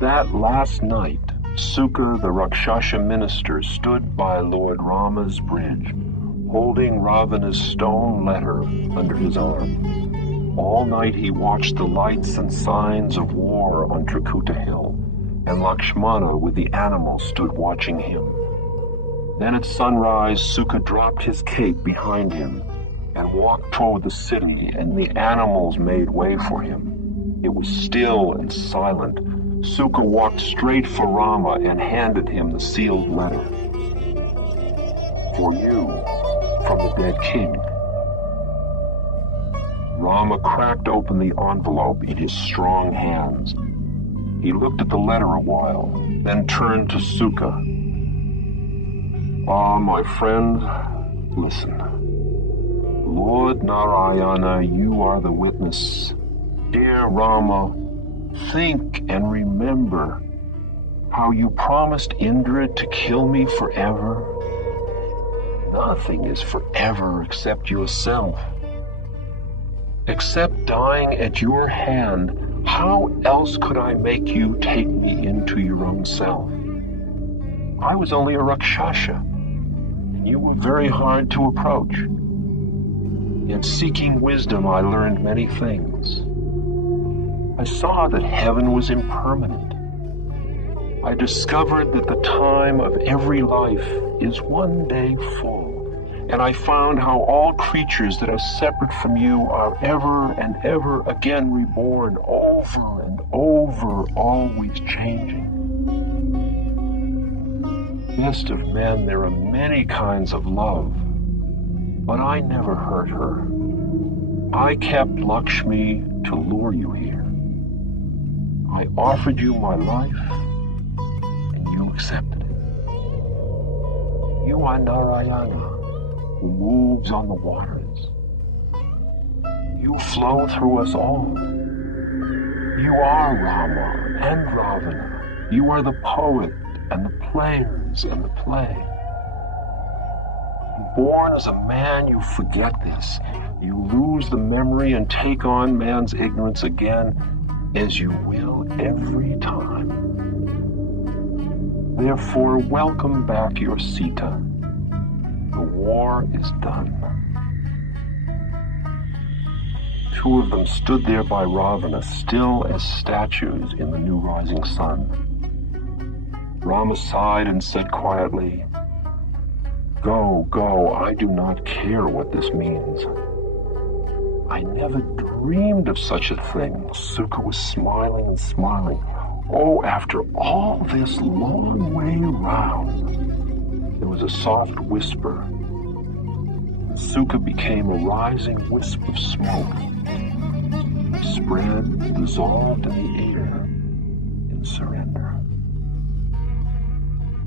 That last night, Sukha, the Rakshasa minister, stood by Lord Rama's bridge, holding Ravana's stone letter under his arm. All night he watched the lights and signs of war on Trikuta Hill, and Lakshmana with the animals stood watching him. Then at sunrise, Sukha dropped his cape behind him and walked toward the city, and the animals made way for him. It was still and silent. Sukha walked straight for Rama and handed him the sealed letter. For you, from the dead king. Rama cracked open the envelope in his strong hands. He looked at the letter a while, then turned to Sukha. Ah, my friend, listen. Lord Narayana, you are the witness. Dear Rama, think and remember how you promised Indra to kill me forever. Nothing is forever except yourself. Except dying at your hand, how else could I make you take me into your own self? I was only a Rakshasa, and you were very hard to approach. In seeking wisdom, I learned many things. I saw that heaven was impermanent. I discovered that the time of every life is one day full, and I found how all creatures that are separate from you are ever and ever again reborn, over and over, always changing. Best of men, there are many kinds of love, but I never hurt her. I kept Lakshmi to lure you here. I offered you my life, and you accepted it. You are Narayana, who moves on the waters. You flow through us all. You are Rama and Ravana. You are the poet and the players and the play. Born as a man, you forget this. You lose the memory and take on man's ignorance again, as you will every time. Therefore, welcome back your Sita. The war is done. Two of them stood there by Ravana, still as statues in the new rising sun. Rama sighed and said quietly, "Go, go, I do not care what this means." I never dreamed of such a thing. Sukha was smiling and smiling. Oh, after all this long way round. There was a soft whisper. Sukha became a rising wisp of smoke. It spread, dissolved in the air, in surrender.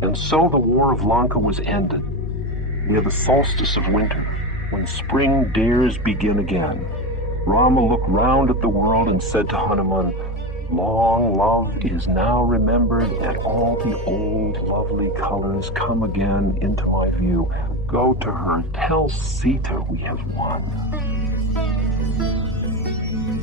And so the war of Lanka was ended, near the solstice of winter, when spring dares begin again. Rama looked round at the world and said to Hanuman, "Long love is now remembered, and all the old lovely colors come again into my view. Go to her, tell Sita we have won."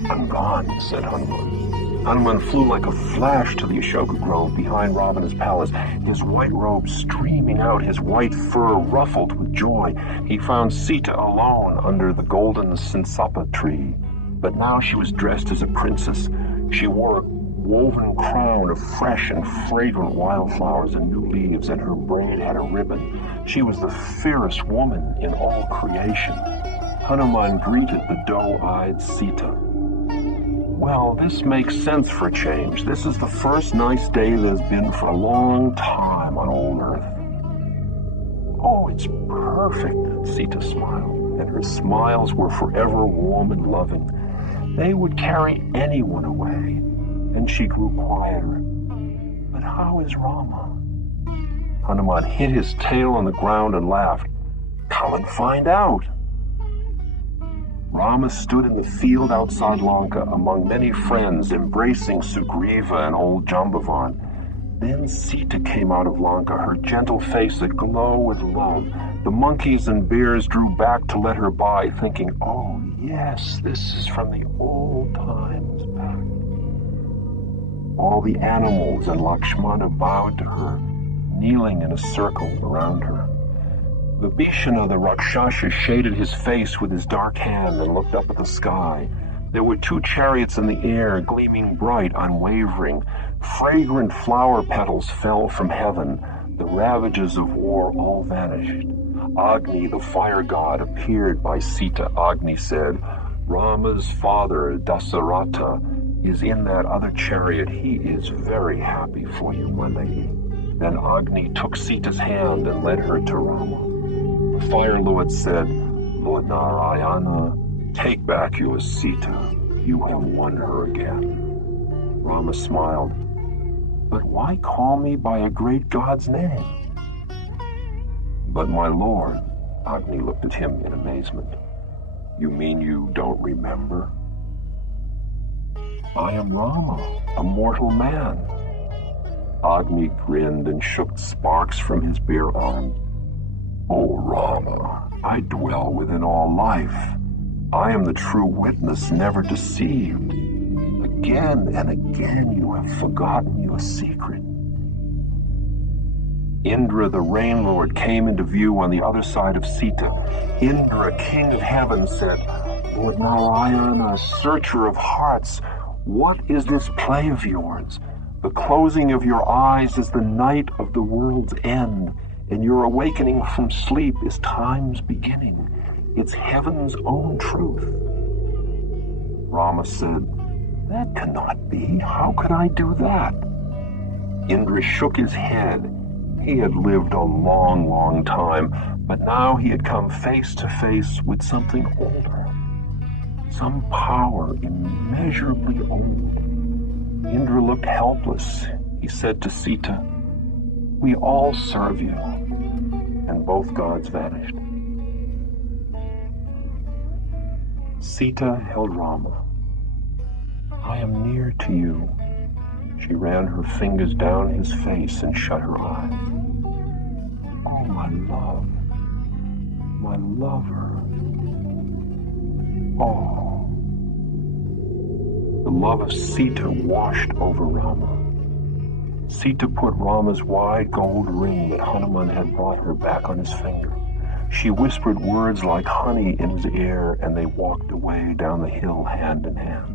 "I'm gone," said Hanuman. Hanuman flew like a flash to the Ashoka Grove behind Ravana's palace, his white robe streaming out, his white fur ruffled with joy. He found Sita alone under the golden Sinsapa tree, but now she was dressed as a princess. She wore a woven crown of fresh and fragrant wildflowers and new leaves, and her braid had a ribbon. She was the fairest woman in all creation. Hanuman greeted the doe-eyed Sita. "Well, this makes sense for a change. This is the first nice day there's been for a long time on old Earth." "Oh, it's perfect," Sita smiled, and her smiles were forever warm and loving. They would carry anyone away, and she grew quieter. "But how is Rama?" Hanuman hit his tail on the ground and laughed. "Come and find out." Rama stood in the field outside Lanka among many friends, embracing Sugriva and old Jambavan. Then Sita came out of Lanka, her gentle face aglow with love. The monkeys and bears drew back to let her by, thinking, "Oh, yes, this is from the old times back." All the animals and Lakshmana bowed to her, kneeling in a circle around her. Vibhishana the Rakshasa shaded his face with his dark hand and looked up at the sky. There were 2 chariots in the air, gleaming bright, unwavering. Fragrant flower petals fell from heaven. The ravages of war all vanished. Agni, the fire god, appeared by Sita. Agni said, "Rama's father, Dasaratha, is in that other chariot. He is very happy for you, my lady." Then Agni took Sita's hand and led her to Rama. The fire lord said, "Lord Narayana, take back your Sita. You have won her again." Rama smiled. "But why call me by a great god's name?" "But my lord," Agni looked at him in amazement, "you mean you don't remember?" "I am Rama, a mortal man." Agni grinned and shook sparks from his bare arms. "O Rama, I dwell within all life. I am the true witness, never deceived. Again and again you have forgotten your secret." Indra, the rain lord, came into view on the other side of Sita. Indra, king of heaven, said, "Lord Narayana, searcher of hearts, what is this play of yours? The closing of your eyes is the night of the world's end, and your awakening from sleep is time's beginning. It's heaven's own truth." Rama said, "That cannot be. How could I do that?" Indra shook his head. He had lived a long, long time, but now he had come face to face with something older, some power immeasurably old. Indra looked helpless. He said to Sita, "We all serve you," and both gods vanished. Sita held Rama. "I am near to you." She ran her fingers down his face and shut her eyes. "Oh, my love, my lover. Oh." The love of Sita washed over Rama. Sita put Rama's wide gold ring that Hanuman had brought her back on his finger. She whispered words like honey in his ear, and they walked away down the hill hand in hand.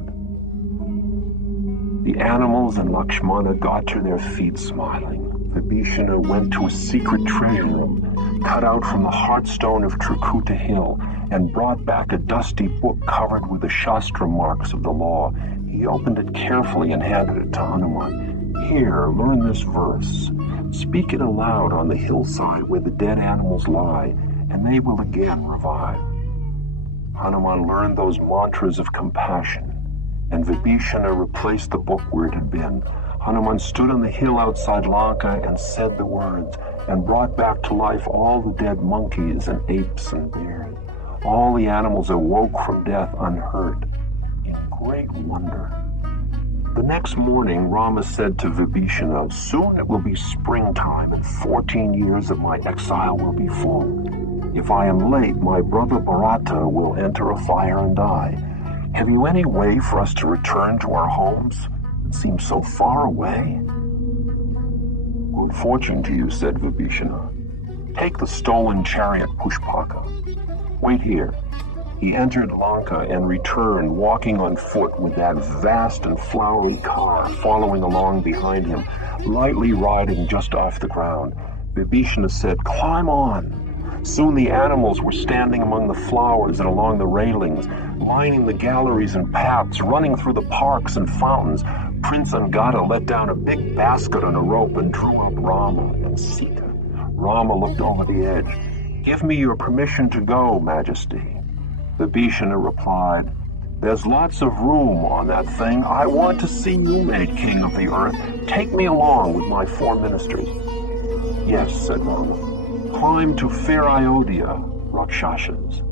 The animals and Lakshmana got to their feet smiling. Vibhishana went to a secret treasure room, cut out from the heartstone of Trikuta Hill, and brought back a dusty book covered with the Shastra marks of the law. He opened it carefully and handed it to Hanuman. "Here, learn this verse. Speak it aloud on the hillside where the dead animals lie, and they will again revive." Hanuman learned those mantras of compassion, and Vibhishana replaced the book where it had been. Hanuman stood on the hill outside Lanka and said the words, and brought back to life all the dead monkeys and apes and bears. All the animals awoke from death unhurt, in great wonder. The next morning, Rama said to Vibhishana, "Soon it will be springtime, and 14 years of my exile will be full. If I am late, my brother Bharata will enter a fire and die. Have you any way for us to return to our homes? It seems so far away." "Good fortune to you," said Vibhishana. "Take the stolen chariot Pushpaka. Wait here." He entered Lanka and returned, walking on foot with that vast and flowery car following along behind him, lightly riding just off the ground. Vibhishana said, "Climb on." Soon the animals were standing among the flowers and along the railings, lining the galleries and paths, running through the parks and fountains. Prince Angada let down a big basket on a rope and drew up Rama and Sita. Rama looked over the edge. "Give me your permission to go, Majesty." Vibhishana replied, "There's lots of room on that thing. I want to see you made king of the earth. Take me along with my 4 ministers." "Yes," said Rama. "Climb to fair Ayodhya, Rakshasas."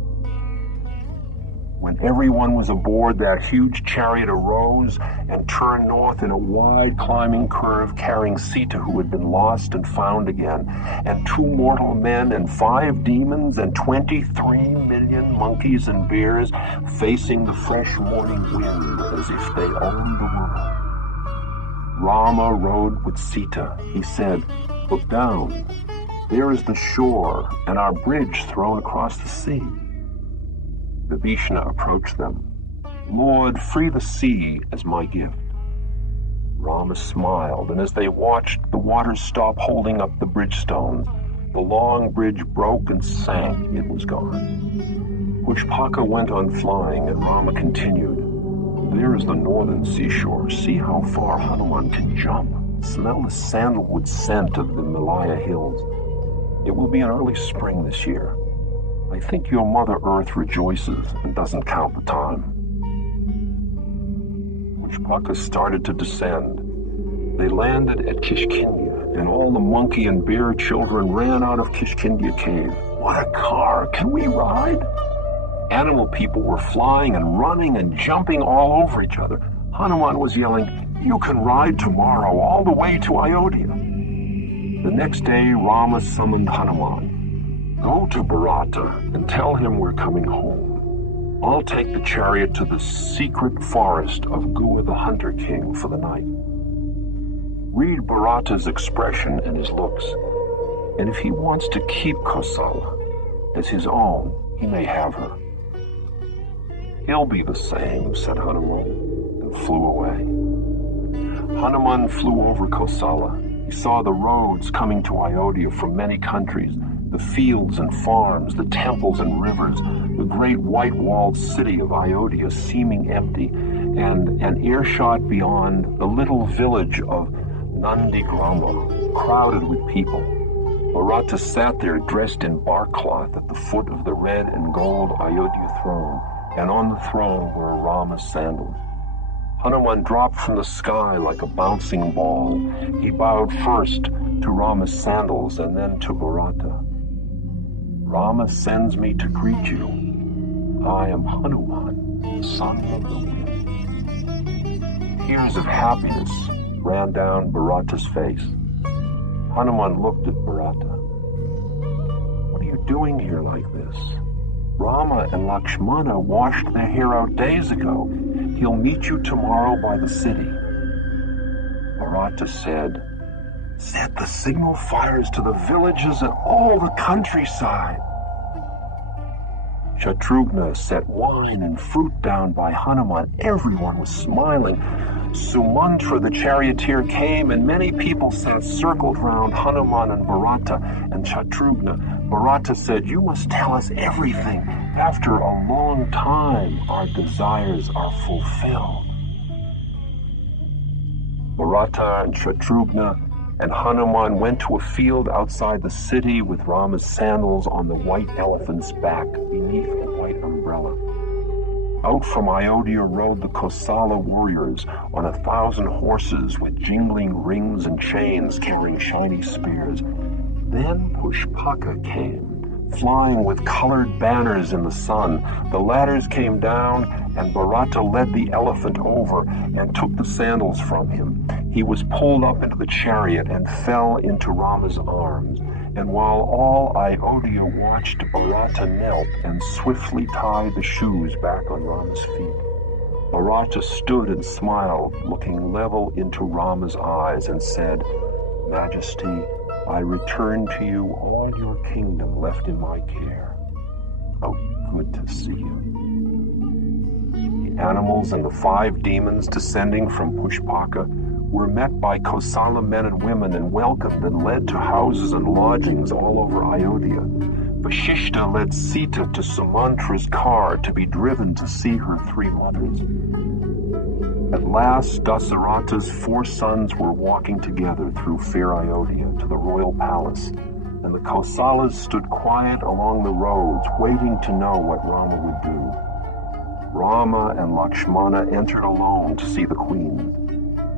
When everyone was aboard, that huge chariot arose and turned north in a wide climbing curve, carrying Sita, who had been lost and found again, and 2 mortal men and 5 demons and 23 million monkeys and bears, facing the fresh morning wind as if they owned the world. Rama rode with Sita. He said, "Look down. There is the shore and our bridge thrown across the sea." Vibhishana approached them. "Lord, free the sea as my gift." Rama smiled, and as they watched the waters stop holding up the bridge stones, the long bridge broke and sank. It was gone. Pushpaka went on flying, and Rama continued. "There is the northern seashore. See how far Hanuman can jump. Smell the sandalwood scent of the Himalaya hills. It will be an early spring this year. I think your Mother Earth rejoices and doesn't count the time." Pushpaka started to descend. They landed at Kishkindia, and all the monkey and bear children ran out of Kishkindia cave. "What a car! Can we ride?" Animal people were flying and running and jumping all over each other. Hanuman was yelling, "You can ride tomorrow all the way to Ayodhya." The next day, Rama summoned Hanuman. "Go to Bharata and tell him we're coming home. I'll take the chariot to the secret forest of Gua the Hunter King for the night. Read Bharata's expression and his looks, and if he wants to keep Kosala as his own, he may have her." "He'll be the same," said Hanuman, and flew away. Hanuman flew over Kosala. He saw the roads coming to Ayodhya from many countries, the fields and farms, the temples and rivers, the great white-walled city of Ayodhya seeming empty, and an earshot beyond the little village of Nandigrama, crowded with people. Bharata sat there dressed in bark cloth at the foot of the red and gold Ayodhya throne, and on the throne were Rama's sandals. Hanuman dropped from the sky like a bouncing ball. He bowed first to Rama's sandals and then to Bharata. "Rama sends me to greet you. I am Hanuman, son of the wind." Tears of happiness ran down Bharata's face. Hanuman looked at Bharata. "What are you doing here like this? Rama and Lakshmana washed their hair out days ago. He'll meet you tomorrow by the city." Bharata said, "Set the signal fires to the villages and all the countryside." Shatrughna set wine and fruit down by Hanuman. Everyone was smiling. Sumantra the charioteer came, and many people sat circled round Hanuman and Bharata and Shatrughna. Bharata said, "You must tell us everything. After a long time, our desires are fulfilled." Bharata and Shatrughna and Hanuman went to a field outside the city with Rama's sandals on the white elephant's back beneath a white umbrella. Out from Ayodhya rode the Kosala warriors on 1,000 horses with jingling rings and chains carrying shiny spears. Then Pushpaka came, flying with colored banners in the sun. The ladders came down, and Bharata led the elephant over and took the sandals from him. He was pulled up into the chariot and fell into Rama's arms. And while all Ayodhya watched, Bharata knelt and swiftly tied the shoes back on Rama's feet. Bharata stood and smiled, looking level into Rama's eyes, and said, "Majesty, I return to you all your kingdom left in my care. How good to see you." The animals and the 5 demons descending from Pushpaka were met by Kosala men and women and welcomed and led to houses and lodgings all over Ayodhya. Vashishta led Sita to Sumantra's car to be driven to see her 3 mothers. At last, Dasaratha's 4 sons were walking together through fair Ayodhya to the royal palace, and the Kosalas stood quiet along the roads, waiting to know what Rama would do. Rama and Lakshmana entered alone to see the queen.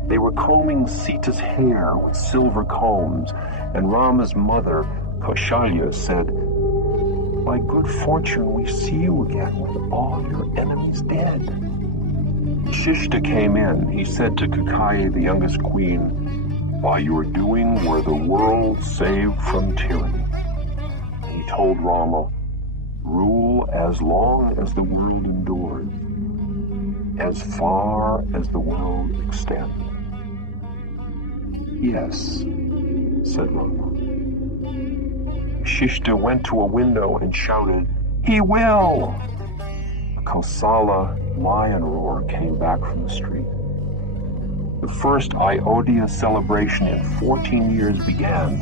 They were combing Sita's hair with silver combs, and Rama's mother, Kaushalya, said, "By good fortune we see you again with all your enemies dead." Shishta came in. He said to Kakayi, the youngest queen, "By your doing were the world saved from tyranny." And he told Rama, "Rule as long as the world endures, as far as the world extends." Yes, said Rama. Shishta went to a window and shouted, "He will!" A Kosala lion roar came back from the street. The first Ayodhya celebration in 14 years began,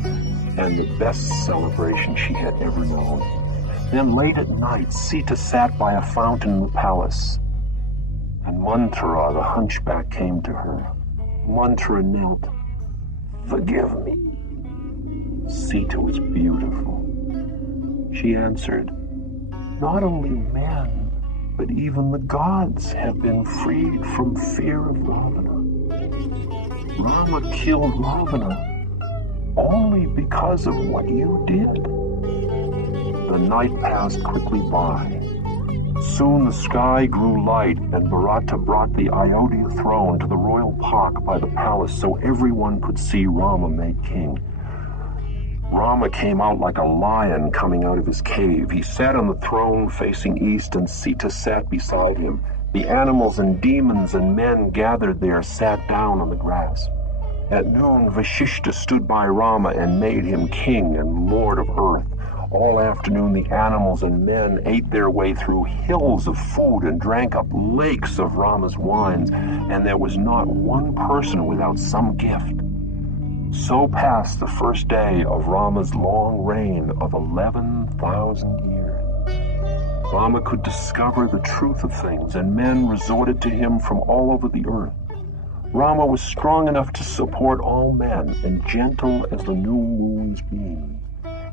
and the best celebration she had ever known. Then late at night, Sita sat by a fountain in the palace, and Manthara, the hunchback, came to her. Manthara knelt. "Forgive me." Sita was beautiful. She answered, "Not only men, but even the gods have been freed from fear of Ravana. Rama killed Ravana only because of what you did." The night passed quickly by. Soon the sky grew light, and Bharata brought the Ayodhya throne to the royal park by the palace so everyone could see Rama made king. Rama came out like a lion coming out of his cave. He sat on the throne facing east, and Sita sat beside him. The animals and demons and men gathered there sat down on the grass. At noon, Vashishta stood by Rama and made him king and lord of earth. All afternoon, the animals and men ate their way through hills of food and drank up lakes of Rama's wines, and there was not one person without some gift. So passed the first day of Rama's long reign of 11,000 years. Rama could discover the truth of things, and men resorted to him from all over the earth. Rama was strong enough to support all men, and gentle as the new moon's beam.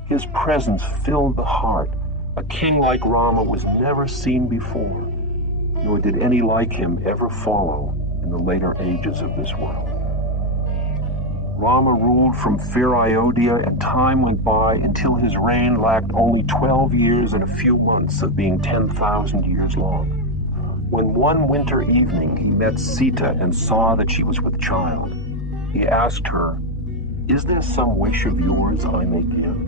His presence filled the heart. A king like Rama was never seen before, nor did any like him ever follow in the later ages of this world. Rama ruled from fair Ayodhya, and time went by until his reign lacked only 12 years and a few months of being 10,000 years long. When one winter evening he met Sita and saw that she was with child, he asked her, "Is there some wish of yours I may give?"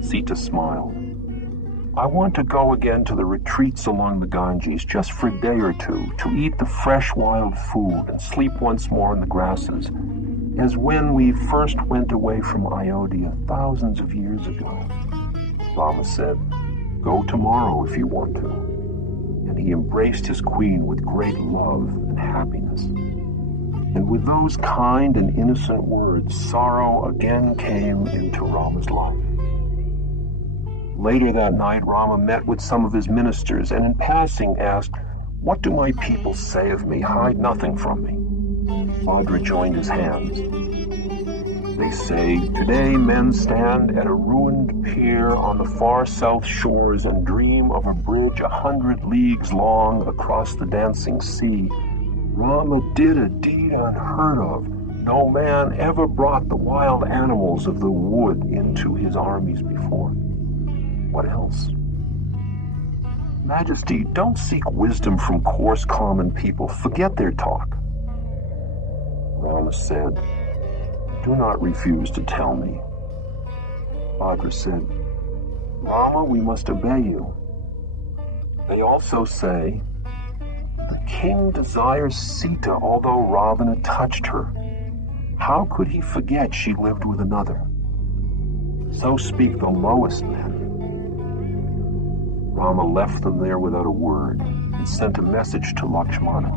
Sita smiled. "I want to go again to the retreats along the Ganges just for a day or two, to eat the fresh wild food and sleep once more in the grasses, as when we first went away from Ayodhya thousands of years ago." Rama said, "Go tomorrow if you want to." And he embraced his queen with great love and happiness. And with those kind and innocent words, sorrow again came into Rama's life. Later that night, Rama met with some of his ministers, and in passing asked, "What do my people say of me? Hide nothing from me." Bhadra joined his hands. They say, "Today men stand at a ruined pier on the far south shores and dream of a bridge 100 leagues long across the dancing sea. Rama did a deed unheard of. No man ever brought the wild animals of the wood into his armies before. What else? Majesty, don't seek wisdom from coarse common people. Forget their talk." Rama said, "Do not refuse to tell me." Bhadra said, "Rama, we must obey you." They also say, "The king desires Sita, although Ravana touched her. How could he forget she lived with another?" So speak the lowest men. Rama left them there without a word and sent a message to Lakshmana,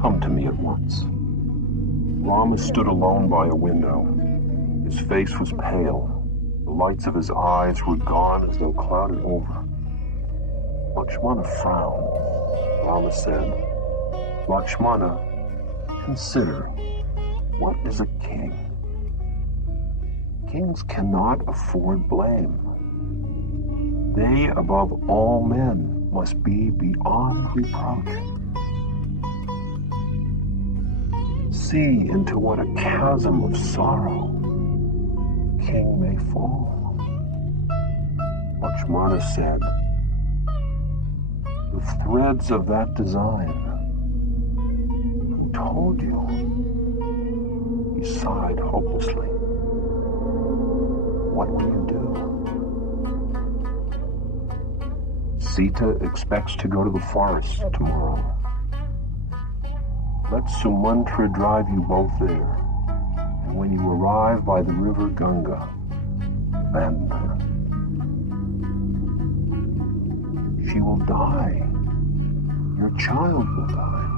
"Come to me at once." Rama stood alone by a window. His face was pale. The lights of his eyes were gone as though clouded over. Lakshmana frowned. Rama said, "Lakshmana, consider, what is a king? Kings cannot afford blame. They, above all men, must be beyond reproach. See into what a chasm of sorrow a king may fall." Lakshmana said, "The threads of that design. Who told you?" He sighed hopelessly. "What will you do?" "Sita expects to go to the forest tomorrow. Let Sumantra drive you both there, And when you arrive by the river Ganga, abandon her. She will die. Your child will die.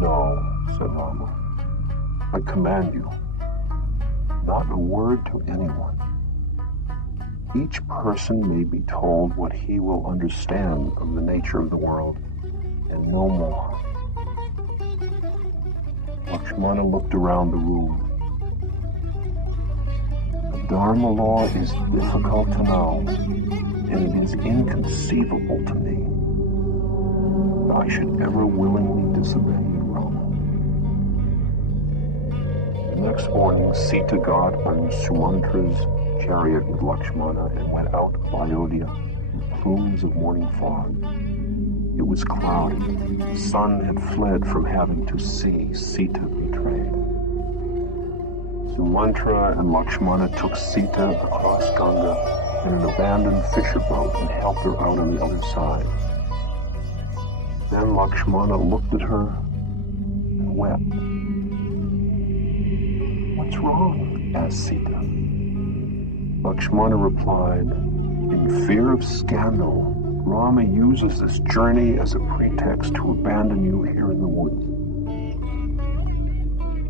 No, said Rama. I command you, not a word to anyone. Each person may be told what he will understand of the nature of the world, and no more. Lakshmana looked around the room. The Dharma law is difficult to know, and it is inconceivable to me that I should ever willingly disobey you, Rama. The next morning, Sita got on Sumantra's chariot with Lakshmana and went out of Ayodhya in plumes of morning fog. It was cloudy. The sun had fled from having to see Sita betrayed. Sumantra and Lakshmana took Sita across Ganga in an abandoned fisher boat and helped her out on the other side. Then Lakshmana looked at her and wept. What's wrong? Asked Sita. Lakshmana replied, in fear of scandal, Rama uses this journey as a pretext to abandon you here in the woods.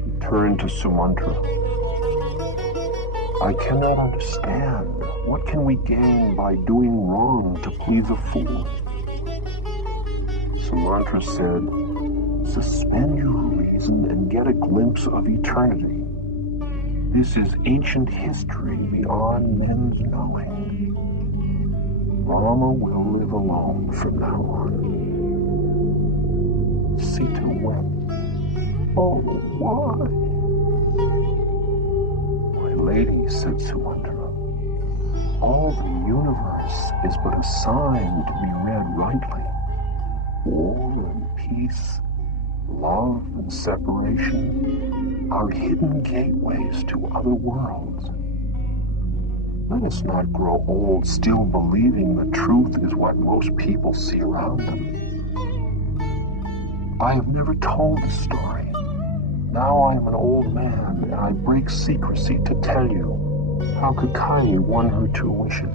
He turned to Sumantra. I cannot understand. What can we gain by doing wrong to please a fool? Sumantra said, suspend your reason and get a glimpse of eternity. This is ancient history beyond men's knowing. Rama will live alone from now on. Sita wept. Oh, why? My lady, said Sumantra, all the universe is but a sign to be read rightly. War and peace, love and separation are hidden gateways to other worlds. Let us not grow old still believing the truth is what most people see around them. I have never told the story. Now I am an old man, and I break secrecy to tell you how Kakayi won her 2 wishes.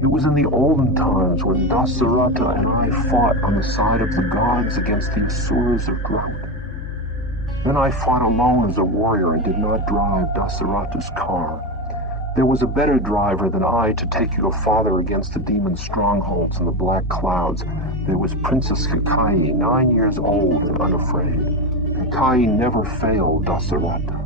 It was in the olden times when Dasaratha and I fought on the side of the gods against the Asuras of drought. Then I fought alone as a warrior and did not drive Dasaratha's car. There was a better driver than I to take your father against the demon strongholds in the black clouds. There was Princess Kakayi, 9 years old and unafraid. Kakayi never failed Dasaratha.